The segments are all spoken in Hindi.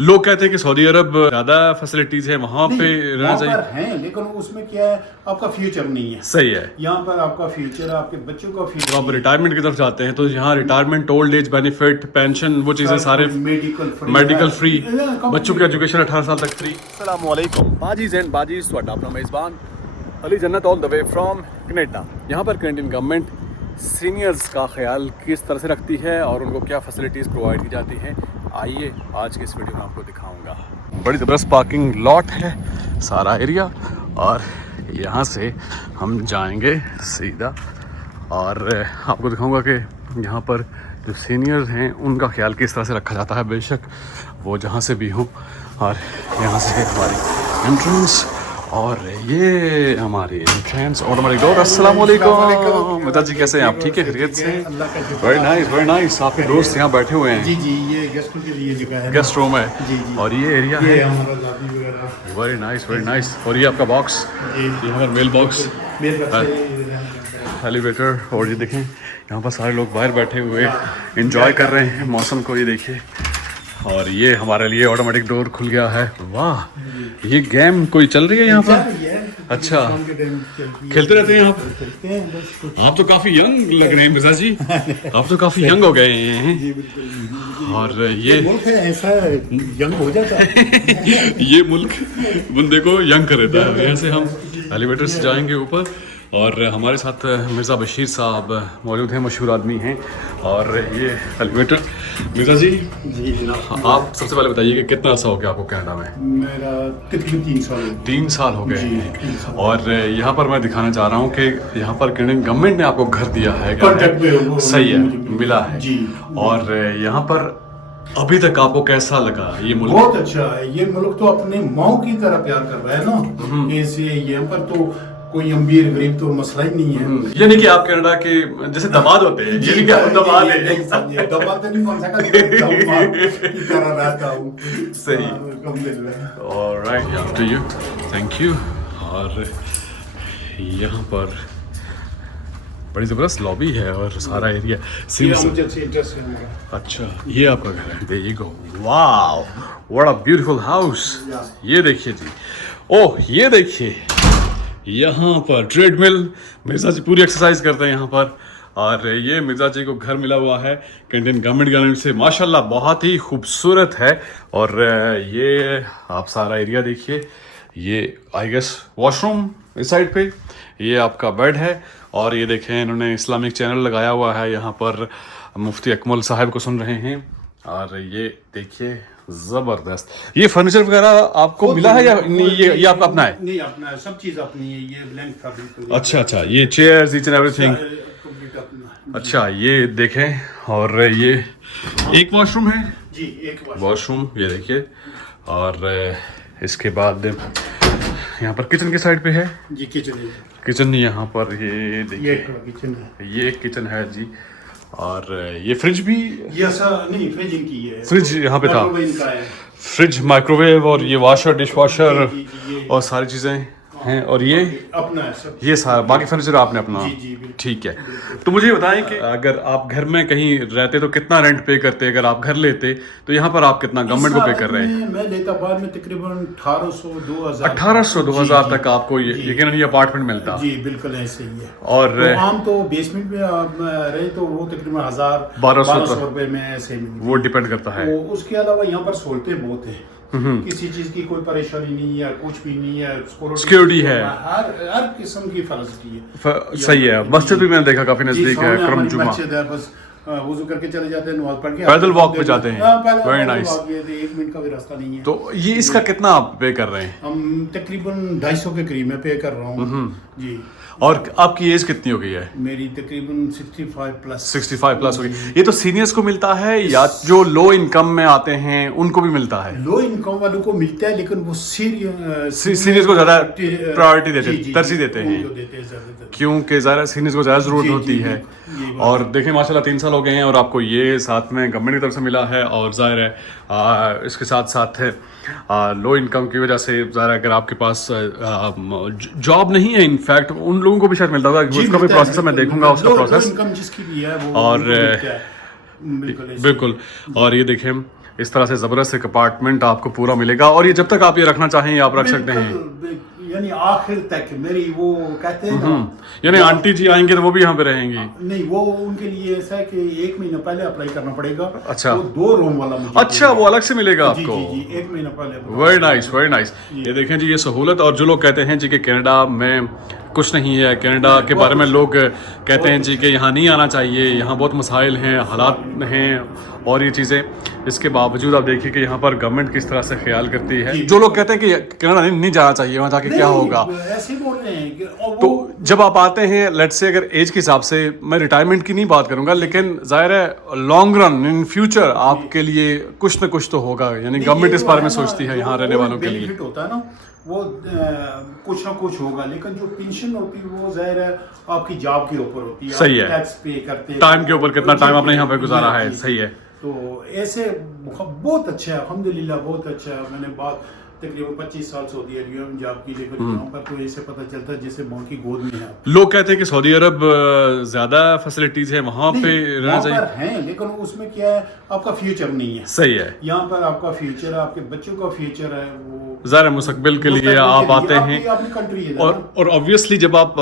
लोग कहते हैं कि सऊदी अरब ज्यादा फैसिलिटीज है, वहाँ पे रहना वहाँ चाहिए। पर हैं, लेकिन उसमें क्या है, आपका फ्यूचर नहीं है। सही है। यहाँ पर आपका फ्यूचर, आपके बच्चों का फ्यूचर। तो आप रिटायरमेंट की तरफ जाते हैं तो यहाँ retirement, old age benefit, pension, वो चीज़ें सारे मेडिकल फ्री, बच्चों की एजुकेशन 18 साल तक फ्री। अस्सलाम वालेकुम बाजीज़ एंड बाजीज़, ਤੁਹਾਡਾ ਆਪਣਾ मेज़बान अली जन्नत all the way from Canada. यहाँ पर कैनेडियन गवर्नमेंट सीनियर्स का ख्याल किस तरह से रखती है और उनको क्या फैसिलिटीज़ प्रोवाइड की जाती हैं, आइए आज के इस वीडियो में आपको दिखाऊंगा। बड़ी ज़बरदस्त पार्किंग लॉट है सारा एरिया, और यहाँ से हम जाएंगे सीधा और आपको दिखाऊंगा कि यहाँ पर जो सीनियर्स हैं उनका ख्याल किस तरह से रखा जाता है, बेशक वो जहाँ से भी हों। और यहाँ से हमारी एंट्रेंस, और ये हमारी एंट्रेंस और हमारी डोर। अस्सलाम वालेकुम मिता जी, कैसे हैं आप? ठीक है, खैरियत से? Very nice, very nice. आपके दोस्त यहाँ बैठे हुए हैं? जी जी, ये गेस्टों के लिए जगह है, गेस्ट रूम है। जी जी। और ये एरिया ये है हमारा लॉबी वगैरह। Very nice, very nice. और ये आपका बॉक्स, ये हमारा मेल बॉक्स, एलिवेटर। और ये देखें यहाँ पर सारे लोग बाहर बैठे हुए एंजॉय कर रहे हैं मौसम को, ये देखिए। और ये हमारे लिए ऑटोमेटिक डोर खुल गया है। वाह, ये गेम कोई चल रही है यहाँ पर? अच्छा, खेलते रहते हैं आप? आप तो काफी यंग लग रहे हैं मिर्जा जी, आप तो काफी यंग हो गए हैं। और ये मुल्क है ऐसा, यंग हो जाता है। ये मुल्क बंदे को यंग कर देता है। यहाँ से हम एलिवेटर से जाएंगे ऊपर, और हमारे साथ मिर्ज़ा बशीर साहब मौजूद हैं, मशहूर आदमी हैं। और ये एलिवेटर, मिर्ज़ा जी जनाब, आप सबसे पहले बताइए कि कितना अर्सा हो गया आपको कनाडा में? मेरा तकरीबन 3 साल। 3 साल हो गए हैं। और यहाँ पर मैं दिखाना चाह रहा हूँ कि यहाँ पर कैनेडियन गवर्नमेंट ने आपको घर दिया है, सही है, मिला है जी। और यहाँ पर अभी तक आपको कैसा लगा ये मुल्क? बहुत अच्छा है। ये मुल्क तो अपने माँ की तरह प्यार कर रहा है ना। ऐसे यहाँ पर तो कोई अमीर गरीब तो मसला ही नहीं है। यानी कि आप कनाडा के जैसे दामाद होते हैं, यानी कि आप दामाद हैं। दामाद तो नहीं बन सका, तरह रहता हूँ। सही। Alright, after you, thank you. और यहाँ पर बड़ी ज़बरदस्त लॉबी है और सारा एरिया अच्छा, ये आपका घर है। There you go, wow, what a beautiful house. ये देखिए जी, ओह ये देखिए, यहाँ पर ट्रेडमिल, मिर्ज़ा जी पूरी एक्सरसाइज करते हैं यहाँ पर। और ये मिर्ज़ा जी को घर मिला हुआ है कैनेडियन गवर्नमेंट से, माशाल्लाह बहुत ही खूबसूरत है। और ये आप सारा एरिया देखिए, ये आई गेस वॉशरूम इस साइड पे, ये आपका बेड है। और ये देखें इन्होंने इस्लामिक चैनल लगाया हुआ है, यहाँ पर मुफ्ती अकमल साहब को सुन रहे हैं। और ये देखिए जबरदस्त, ये फर्नीचर वगैरह आपको मिला है या नहीं? ये आपका अपना है? नहीं, अपना है, सब चीज अपनी है। ये ब्लैंक फैब्रिक। अच्छा अच्छा, ये चेयर्स, ईच एंड एवरीथिंग। अच्छा, ये देखें, और ये एक वॉशरूम है जी, एक वॉशरूम, ये देखिए। और इसके बाद यहाँ पर किचन के साइड पे है जी, किचन है। किचन यहाँ पर, ये देखिए, ये किचन है, ये एक किचन है जी। और ये फ्रिज भी, ये ऐसा नहीं, फ्रिज इनकी है, फ्रिज यहाँ पे था, इनका है फ्रिज, माइक्रोवेव, और ये वाशर, डिश वाशर और सारी चीज़ें हैं। और ये अपना है सब, ये सारा बाकी फर्नीचर आपने अपना? जी जी, ठीक है। तो मुझे बताएं कि अगर आप घर में कहीं रहते तो कितना रेंट पे करते, अगर आप घर लेते तो यहाँ पर आप कितना गवर्नमेंट को पे कर रहे हैं? मैं लेता बाद में तकरीबन 1800-2000 तक आपको ये अपार्टमेंट मिलता? जी बिल्कुल ऐसे ही है। और तो आम तो बेसमेंट में आप रहे तो वो तकरीबन 1200 रुपए में ऐसे, वो डिपेंड करता है। उसके अलावा यहाँ पर सहूलतें बहुत है, किसी चीज की कोई परेशानी नहीं है, कुछ भी नहीं है, सिक्योरिटी है, हर किस्म की फैसिलिटी है। सही है। मस्जिद भी मैंने देखा काफी नजदीक है, क्रम जुमा, बस वुजू करके चले जाते हैं, नमाज पढ़ के पैदल वॉक पे जाते हैं। Very nice. 1 मिनट का भी रास्ता नहीं है। तो ये इसका कितना आप पे कर रहे हैं? हम तकरीबन 250 के करीब में पे कर रहा हूँ जी। और आपकी एज कितनी हो गई है? मेरी तकरीबन 65 प्लस। 65 प्लस हो गई। ये तो सीनियर्स को मिलता है या जो लो इनकम में आते हैं उनको भी मिलता है? लो इनकम वालों को मिलता है, लेकिन वो सीनियर्स को ज्यादा प्रायोरिटी देते, तरजीह देते हैं, क्योंकि ज़्यादा सीनियर्स को ज़्यादा ज़रूरत होती है। और देखें माशाल्लाह 3 साल हो गए हैं और आपको ये साथ में गवर्नमेंट की तरफ से मिला है। और ज़ाहिर है इसके साथ साथ है लो इनकम की वजह से ज़ाहिर अगर आपके पास जॉब नहीं है, इनफैक्ट उन लोगों को भी शायद मिलता होगा, उसका भी प्रोसेस मैं देखूंगा उसका प्रोसेस। और बिल्कुल, और ये देखें इस तरह से ज़बरदस्त एक अपार्टमेंट आपको पूरा मिलेगा और ये जब तक आप ये रखना चाहें आप रख सकते हैं। यानी आखिर तक मेरी वो कहते हैं ना, यानी आंटी जी आएंगे तो वो भी यहाँ पे रहेंगी? नहीं, वो उनके लिए ऐसा है कि 1 महीना पहले अप्लाई करना पड़ेगा। अच्छा, वो 2 रूम वाला मुझे अच्छा, वो अलग से मिलेगा जी, आपको? जी, 1 महीना पहले। Very nice, very nice. ये देखें जी, ये सहूलत। और जो लोग कहते हैं जी कि कनाडा में कुछ नहीं है, कनाडा के बारे में लोग कहते हैं जी कि यहाँ नहीं आना चाहिए, यहाँ बहुत मसाइल हैं, हालात हैं और ये चीज़ें, इसके बावजूद आप देखिए कि यहाँ पर गवर्नमेंट किस तरह से ख्याल करती है। जो लोग कहते हैं कि कनाडा नहीं जाना चाहिए, वहाँ जाके क्या होगा, ऐसे बोल रहे हैं कि तो जब आप आते हैं, लेट्स से अगर एज के हिसाब से, मैं रिटायरमेंट की नहीं बात करूंगा, लेकिन जाहिर है लॉन्ग रन इन फ्यूचर आपके लिए कुछ ना कुछ तो होगा, यानी गवर्नमेंट इस बारे में सोचती है यहाँ रहने वालों के लिए। बेनिफिट होता है ना, वो कुछ ना कुछ होगा, लेकिन जो पेंशन होती है वो जाहिर है आपकी जॉब के ऊपर होती है। सही है, टैक्स पे करते हैं, टाइम के ऊपर कितना टाइम आपने यहाँ पे गुजारा है। सही है, तो ऐसे बहुत अच्छा है, अल्हम्दुलिल्लाह बहुत अच्छा है। मैंने बात तकरीबन 25 साल सऊदी अरब में जॉब की, लेकिन यहाँ पर तो ऐसे पता चलता है जैसे माँ की गोद में है। लोग कहते हैं कि सऊदी अरब ज्यादा फैसिलिटीज है, वहाँ पे रहना चाहिए है, लेकिन उसमें क्या है, आपका फ्यूचर नहीं है। सही है, यहाँ पर आपका फ्यूचर है, आपके बच्चों का फ्यूचर है, वो ज़ाहिर मुस्तकबिल के लिए आप आते हैं। अपनी कंट्री है और ऑब्वियसली जब आप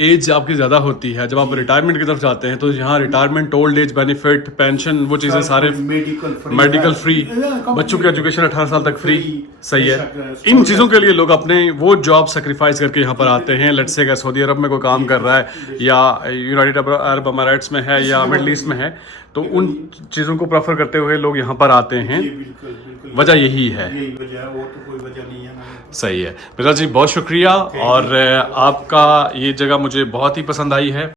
एज आपकी ज़्यादा होती है, जब आप रिटायरमेंट की तरफ जाते हैं, तो यहाँ retirement, old age benefit, pension, वो चीज़ें सारे मेडिकल फ्री, बच्चों की एजुकेशन 18 साल तक फ्री। सही है, इन चीज़ों के लिए लोग अपने वो जॉब सेक्रीफाइस करके यहाँ पर आते हैं। लेट्स से अगर सऊदी अरब में कोई काम कर रहा है या यूनाइटेड अरब अमीरात्स में है या मिडल ईस्ट में है, तो उन चीज़ों को प्रेफर करते हुए लोग यहाँ पर आते हैं। वजह यही है, यही वजह है, वो तो कोई वजह नहीं है। सही है। मिर्जा जी बहुत शुक्रिया, और आपका ये जगह मुझे बहुत ही पसंद आई है।